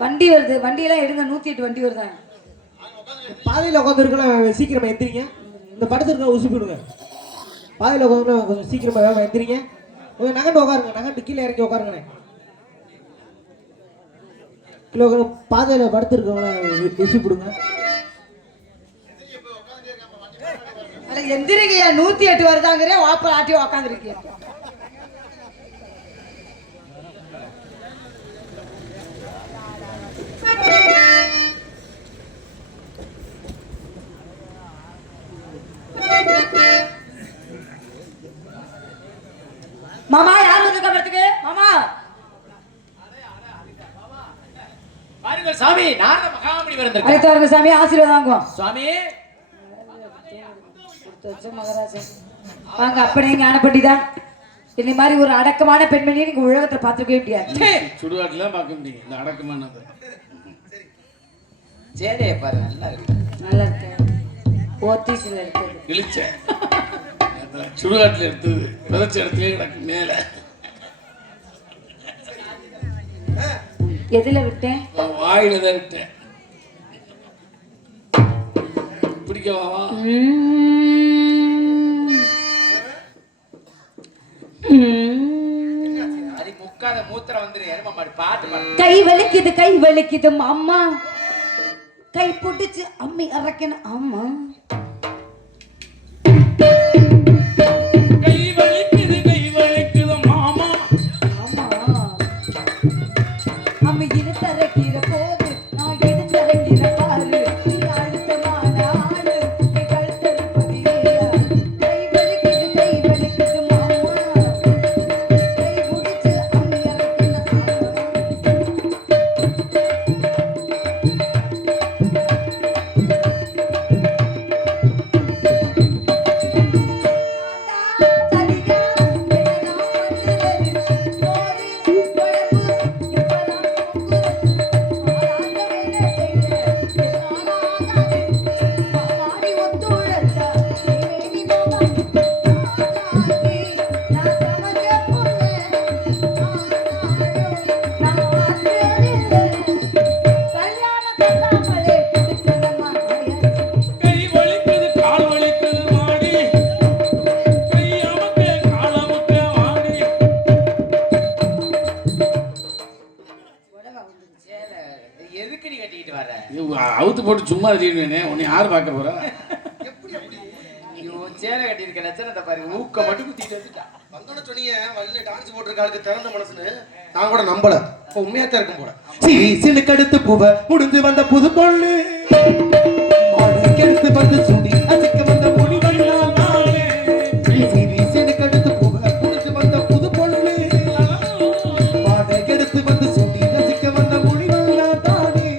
வண்டி வருது, வண்டியெல்லாம் எடுங்க. 108 வண்டி வருதான். பாதையில் உட்காந்துருக்கலாம், சீக்கிரமா எந்திரிங்க. இந்த படத்துக்கு உசுப்பி விடுங்க. பாதையில் உட்காந்து கொஞ்சம் சீக்கிரமா வேகமா எந்திரிங்க. கொஞ்சம் நகண்டு உட்காருங்க, நகண்டு கீழே இறங்கி உட்காருங்கண்ணே. கிலோ பாதையில் படுத்துருக்கவங்கள உசுப்பி விடுங்க. எந்திரிக்கையா 108 வருதாங்கிறே வாப்ப ஆட்டி உக்காந்துருக்கியா. மாமா யார் வந்திருக்கா படத்துக்கு? மாமா பாருங்க சாமி, நாரத மகாமணி வந்திருக்காரு. அடுத்து வருங்க சாமி, ஆசீர்வாதம் வாங்குவோம். சாமி மகாராஜன் வாங்க. அப்படியே ஞானப்பட்டி தான் இந்த மாதிரி ஒரு அடக்கமான பெண்மணியை நீங்க உலகத்தை பார்த்துக்கவே முடியாது. சுடுகாட்டுல பார்க்க முடியும் இந்த அடக்கமானது. சரி பாரு, நல்லா இருக்கு, நல்லா இருக்கு. ஓத்தீஸ்ல எடுத்தது, இழிச்ச சுடுகாட்டுல எடுத்தது, விதைச்ச இடத்துல கிடக்கு மேல. எதுல விட்டேன்? வாயில தான் விட்டேன். பிடிக்கவா? முக்காத மூத்திரம் வந்துரு எரும மாடு. பாட்டு கை வலிக்குது, கை வலிக்குது அம்மா, கை புடிச்சு அம்மி அரைக்கணும். ஆமா கை வலிக்குது, கை வலிக்குது மாமா. ஆமா அம்மி இழுத்து அரைக்கிற போது நான் எடுத்து அரைக்கிற பாரு. அழுத்தமான ஆளு கழுத்தது பதியா. கை வலிக்குது, கை வலிக்குது மாமா, கை புடிச்சு அம்மி அரைக்கணும். அவுத்து போட்டு சும்மா தெரியுமே, உன்னை யாரு பார்க்க போறா? சேலை கட்டி இருக்க லட்சணத்தை பாருங்க, ஊக்க மட்டும் குத்திட்டு வந்துட்டான். வந்தோட சொன்னீங்க வழியில டான்ஸ் போட்டிருக்காளுக்கு திறந்த மனசுன்னு நான் கூட நம்பல. உண்மையா தான் இருக்கும் போல. சீசனுக்கு அடுத்து பூவ முடிஞ்சு வந்த புது பொண்ணு, எடுத்து வந்து சுடி அசிக்க வந்த முடி வண்ணால் நானே. சீசனுக்கு அடுத்து பூவ முடிஞ்சு வந்த புது பொண்ணு, எடுத்து வந்து சுடி அசிக்க வந்த முடி வண்ணால் தானே.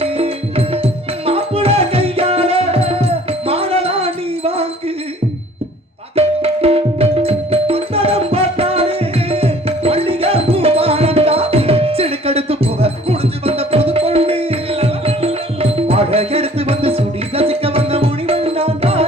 மாப்புட கையால மாடலா நீ வாங்கு, எடுத்து வந்து சுடி ரசிக்க வந்த முடிவன் நான் தான்.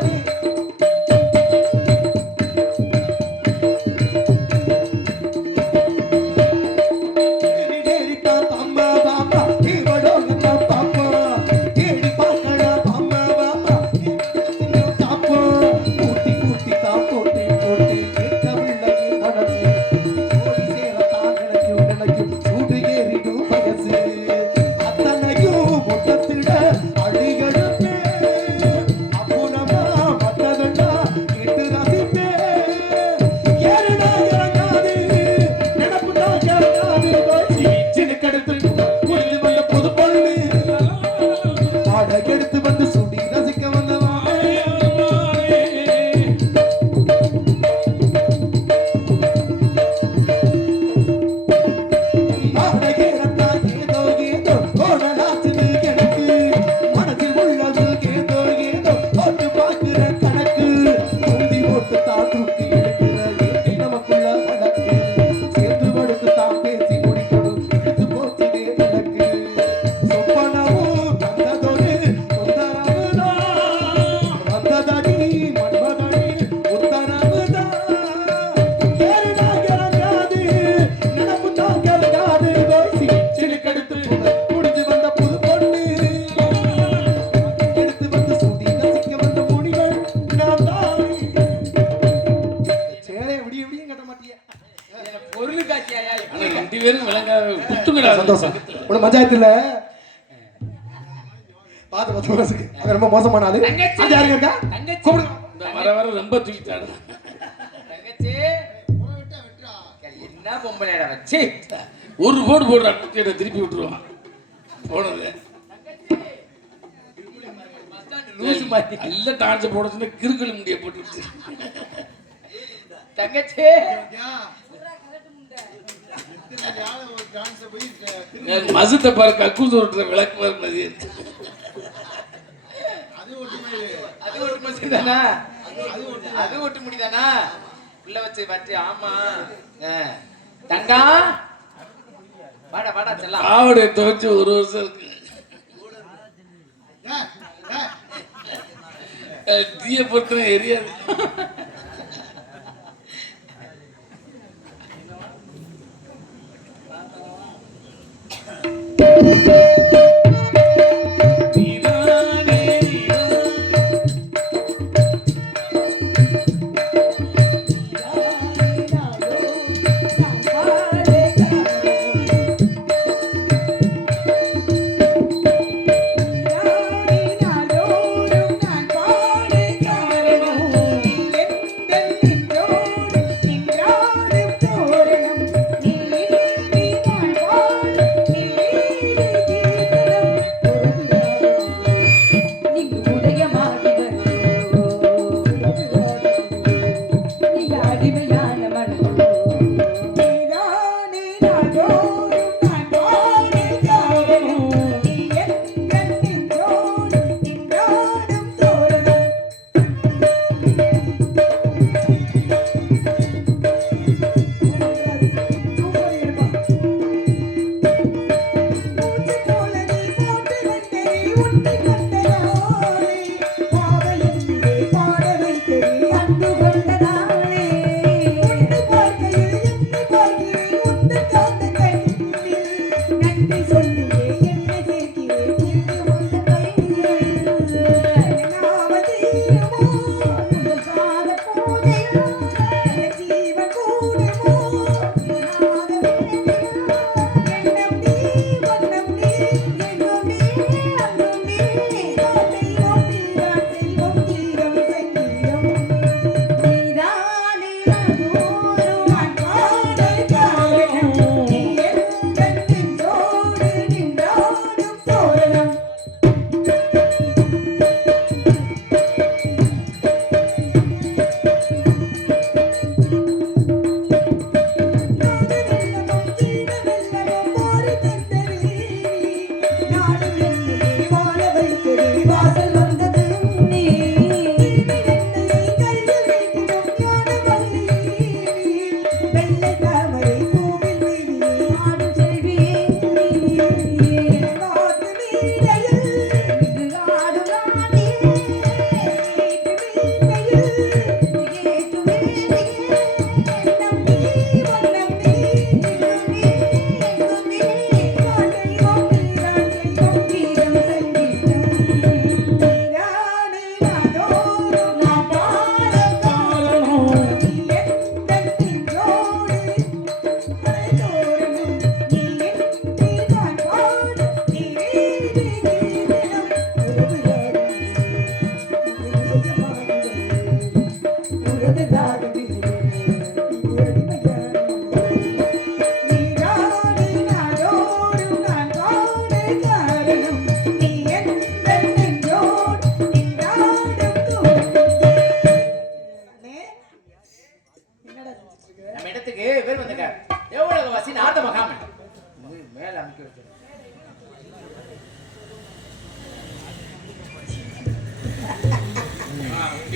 பேரும் விளங்க குத்துங்கடா சந்தோஷம். உனக்கு மஜாயத்து இல்ல பார்த்து 10 வருஷத்துக்கு அது ரொம்ப மோசமான ஆளு. தங்கச்சி. அது யாருங்க இருக்கா? தங்கச்சி. கூப்பிடுங்க. இந்த வர ரொம்ப தூக்கிட்டாடு. தங்கச்சி. என்ன பொம்பளைடா வச்சி. ஒரு போடு போடுறா குத்தியை திருப்பி விட்டுருவான் போனது. லூசு மாதிரி. நல்ல டான்ஸ் போட சொன்னா கிறுக்கல் முடிய போட்டுருச்சு. தங்கச்சி. மசத்தை பாரு கக்கு சொல்ற விளக்கு பாரு நதி. அது ஒட்டு முடிதானா? அது ஒட்டு முடிதானா? உள்ள வச்சு வச்சு ஆமா. தங்கா வாடா வாடா செல்லம். ஆவடைய துவைச்சு 1 வருஷம் இருக்கு. தீய பொறுத்தன எரியாது.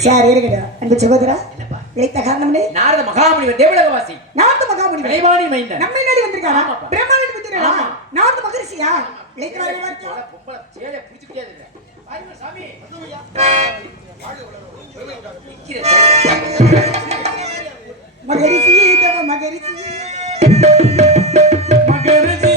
சரி இருக்கட்டும். அன்பு சகோதரா, இழைத்த காரணம் நாரத மகாமுனிவர் தேவலோகவாசி. நாரத மகாமுனிவர் கலைவாணி மைந்தன். நம்ம முன்னாடி வந்திருக்காரா? ஆமாப்பா. பிரம்மாவின் புத்திரரா? ஆமா. நாரத மகரிஷியா? இழைத்தவர்களா? பொம்பளை சேலை பிடிச்சிட்டே இருக்க. வாங்க சாமி. மகரிஷி தேவ மகரிஷி மகரிஷி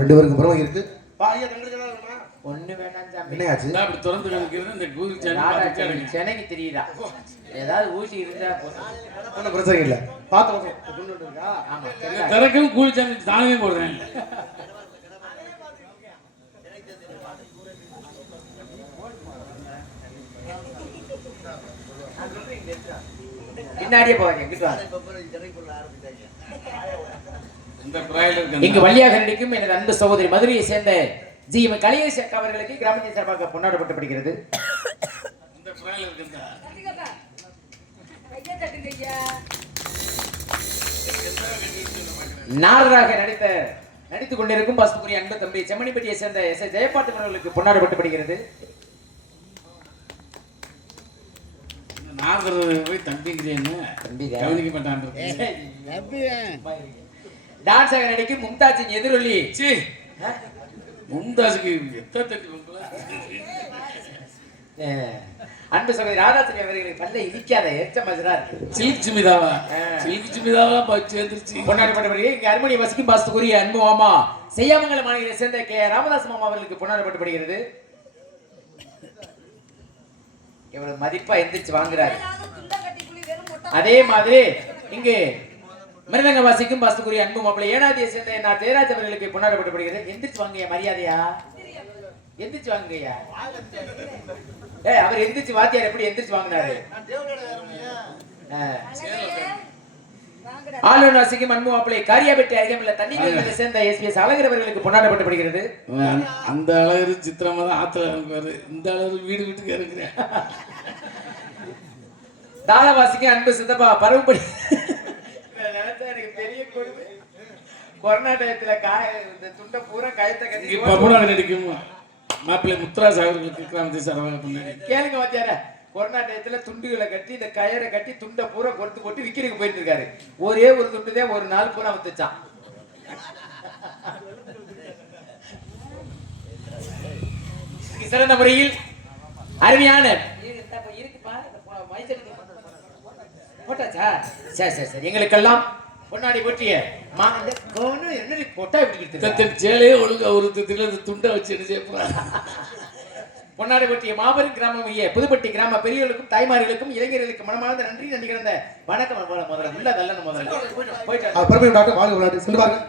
2 பேருக்கு பிறகு இருக்கு பா ஐயா தங்களுக்கு என்ன வேணுமா ஒண்ணு வேணாம் சாமி. என்னையாச்சு நான் அப்படி திறந்து கிடக்கிறது இந்த கூதிச்சாணி ராதா பார்த்துட்டே சாமி, இருங்க. சென்னைக்கு தெரியுதா? ஏதாவது ஊசி இருந்தா போதும். ஒன்றும் பிரச்சனை இல்லை பார்த்து கொண்டு இருக்கா ஆமா, இதை சரியா? திறக்கவும் கூலிச்சாணி தானே போடுறேன். பின்னாடியே போவாங்க, எங்கிட்டு வாங்க. இந்த பிராய்லர் இங்கு வழியாக நடிக்கும் எனது அன்பு சகோதரி மதுரையை சேர்ந்த ஜி கலியேஷ் அக்கா அவர்களுக்கு கிராமத்தின் சார்பாக கொண்டாடப்பட்டுப்படுகிறது. இந்த பிராய்லர் கந்தா நாரராக நடித்துக் கொண்டிருக்கும் பாஸ்துக்குரிய அன்பு தம்பி செம்மணிப்பட்டியை சேர்ந்த எஸ் ஏ ஜெயபாட்டு அவர்களுக்கு கொண்டாடப்பட்டுப்படுகிறது. நாகர் போய் தம்பிங்கிறேன்னு தம்பிங்க. கவனிக்க மாட்டான். டான்ஸாக நடிக்கும் மும்தாஜின் எதிரொலி சீ, மும்தாஸுக்கு எத்தனை தட்டி பொங்கலா? அன்பு சகோதரி ராதாசினி அவர்களுக்கு பல்ல இடிக்காத எச்ச மதுரா இருக்கு. சில்க் சுமிதாவா சில்க் சுமிதாவா சேர்ந்துருச்சு. கொண்டாடப்பட்டபடியே இங்க அருமணி வசிக்கும் பாஸ்துக்குரிய அன்பு மாமா செய்யாமங்கல மாநிலத்தை சேர்ந்த கே ராமதாஸ் மாமா அவர்களுக்கு கொண்டாடப்பட்டுப்படுகிறது. இவ்வளவு மதிப்பா எந்திரிச்சு வாங்குறாரு. அதே மாதிரி இங்கு மிருதங்க வாசிக்கும் பாஸ்துக்குரிய அன்பு மாப்பிள்ளை ஏனாதியை சேர்ந்த நான் ஜெயராஜ் அவர்களுக்கு கொண்டாடப்பட்டுப்படுகிறது. எந்திரிச்சு வாங்க மரியாதையா, எந்திரிச்சு வாங்கய்யா. அவர் எந்திரிச்சு வாத்தியார் எப்படி எந்திரிச்சு வாங்கினாரு? ஆளுநர் வாசிக்கும் அன்பு மாப்பிள்ளை காரியாபெட்டி அருகேயுள்ள தண்ணீர் சேர்ந்த எஸ்பிஎஸ் அழகர் அவர்களுக்கு கொண்டாடப்பட்டுப்படுகிறது. அந்த அழகு சித்திரமா தான் ஆத்துல இருக்காரு. இந்த அழகு வீடு வீட்டுக்கு இருக்கிறேன். தாளவாசிக்கு அன்பு சித்தப்பா பருவப்படி எனக்கு பெரிய கொடுமை. கொரோனா டயத்துல இந்த துண்டை பூரா கயத்தை கட்டி பப்புனாக நடிக்கும் மாப்பிள்ளை முத்துராஜ் அவர்களுக்கு கிராமத்தை சார்பாக பண்ணி கேளுங்க வாத்தியார. கொரோனா டயத்துல துண்டுகளை கட்டி இந்த கயரை கட்டி துண்டை பூரா கொடுத்து போட்டு விக்கிறதுக்கு போயிட்டு இருக்காரு. ஒரே ஒரு துண்டுதான் ஒரு நாள் பூரா வித்துச்சான். சிறந்த முறையில் அருமையான போட்டாச்சா? சரி சரி சரி. எங்களுக்கெல்லாம் பொன்னாடி போட்டிய என்ன போட்டா எப்படி சேலையே ஒழுங்கா ஒரு துண்டை வச்சு என்ன செய்ய போறாங்க. பொன்னாடி போட்டிய மாபெரும் கிராமம் புதுப்பட்டி கிராம பெரியவர்களுக்கும் தாய்மார்களுக்கும் இளைஞர்களுக்கும் மனமார்ந்த நன்றி கிடந்த வணக்கம். முதல்ல உள்ள தள்ளணும் முதல்ல போயிட்டு பெருமை டாக்டர் வாழ்க விளையாட்டு சொல்லி பாருங்க